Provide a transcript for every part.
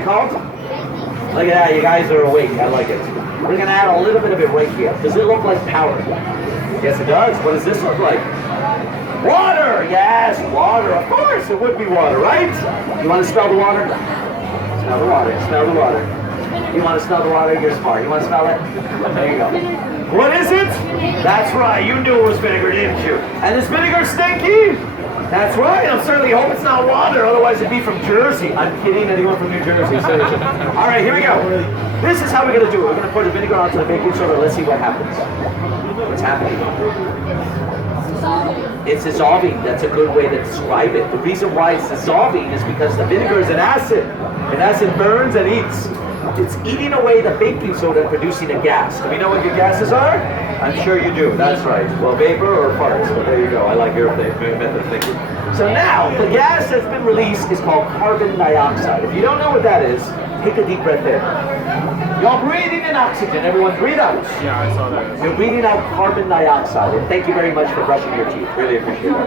Called? Look at that, you guys are awake. I like it. We're going to add a little bit of it right here. Does it look like powder? Yes, it does. What does this look like? Water! Yes, water. Of course, it would be water, right? You want to smell the water? Smell the water. Smell the water. You want to smell the water? You're smart. You want to smell it? There you go. What is it? That's right. You knew it was vinegar, didn't you? And is vinegar stinky? That's right. I certainly hope it's not water. Otherwise, it'd be from Jersey. I'm kidding. Anyone from New Jersey? All right, here we go. This is how we're going to do it. We're going to pour the vinegar onto the baking soda. Let's see what happens. What's happening? It's dissolving. That's a good way to describe it. The reason why it's dissolving is because the vinegar is an acid. And acid burns and eats. It's eating away the baking soda and producing a gas. Do we know what your gases are? I'm sure you do. That's right. Well, vapor or farts. Well, there you go. I like your method of thinking. So now, the gas that's been released is called carbon dioxide. If you don't know what that is, take a deep breath in. You're breathing in oxygen. Everyone breathe out. Yeah, I saw that. You're breathing out carbon dioxide. And thank you very much for brushing your teeth. Really appreciate it.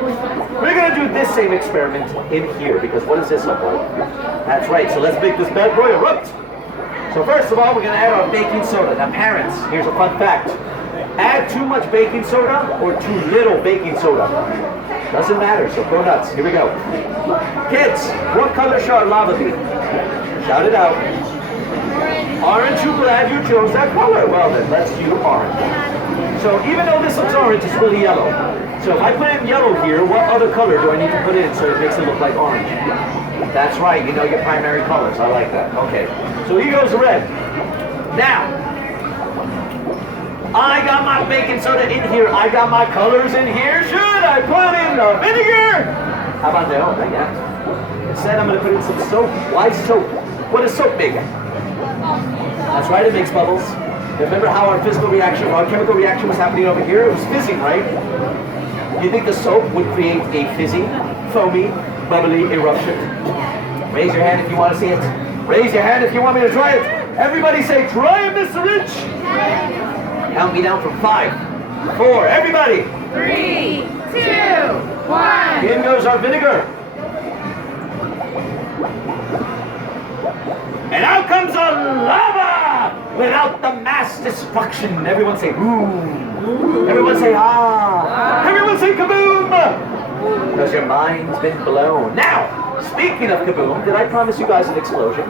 We're going to do this same experiment in here, because what does this look like? That's right. So let's make this bad boy erupt. So first of all, we're going to add our baking soda. Now parents, here's a fun fact. Add too much baking soda or too little baking soda. Doesn't matter, so go nuts. Here we go. Kids, what color should our lava be? Shout it out. Orange, you glad you chose that color? Well then, let's do orange. So even though this looks orange, it's really yellow. So if I put in yellow here, what other color do I need to put in so it makes it look like orange? That's right, you know your primary colors. I like that. Okay, so here goes the red. Now, I got my baking soda in here. I got my colors in here. Should I put in the vinegar? How about that? Oh, not yet. Instead, I'm going to put in some soap. Why soap? What does soap make? That's right, it makes bubbles. Remember how our physical reaction, our chemical reaction was happening over here? It was fizzing, right? You think the soap would create a fizzy, foamy, bubbly eruption? Raise your hand if you want to see it. Raise your hand if you want me to try it. Everybody say, try it, Mr. Rich. Count me down from 5, 4, everybody. 3, 2, 1. In goes our vinegar. And out comes our lava without the mass destruction. Everyone say, ooh. Everyone say, ah. Everyone say, kaboom. Because your mind's been blown. Now, speaking of kaboom, did I promise you guys an explosion?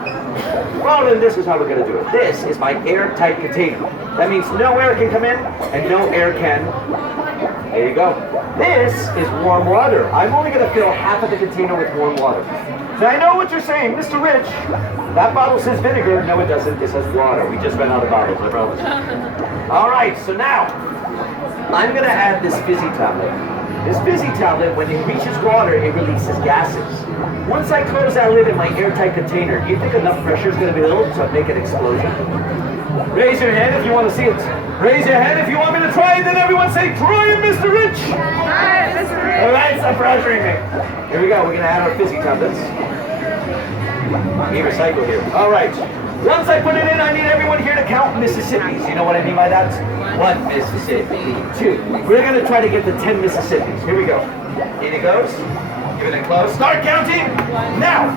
Well, then this is how we're going to do it. This is my airtight container. That means no air can come in and no air can. There you go. This is warm water. I'm only going to fill half of the container with warm water. Now, I know what you're saying, Mr. Rich. That bottle says vinegar. No, it doesn't. It says water. We just ran out of bottles, I promise. All right, so now I'm going to add this fizzy tablet. This fizzy tablet, when it reaches water, it releases gases. Once I close that lid in my airtight container, do you think enough pressure is going to be built to make an explosion? Raise your hand if you want to see it. Raise your hand if you want me to try it. Then everyone say, try it, Mr. Rich. Try it, Mr. Rich. All right, stop pressuring me. Here we go. We're going to add our fizzy tablets. We recycle here. All right. Once I put it in, I need everyone here to count Mississippis. You know what I mean by that? 1 Mississippi, 2. We're going to try to get to 10 Mississippis. Here we go. In it goes. Give it in close. Start counting. Now.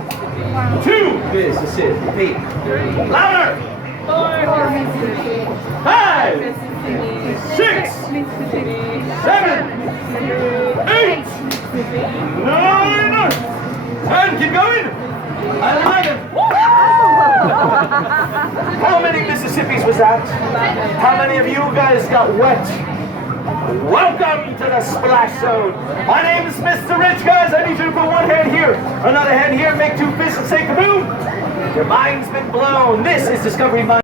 2 Mississippi. Louder. 4 Mississippi. 5. 6. 7. 8. 9. 10. Keep going. 11. How many Mississippis was that? How many of you guys got wet? Welcome to the Splash Zone. My name is Mr. Rich, guys. I need you to put one hand here, another hand here, make 2 fists and say kaboom. Your mind's been blown. This is Discovery Mind.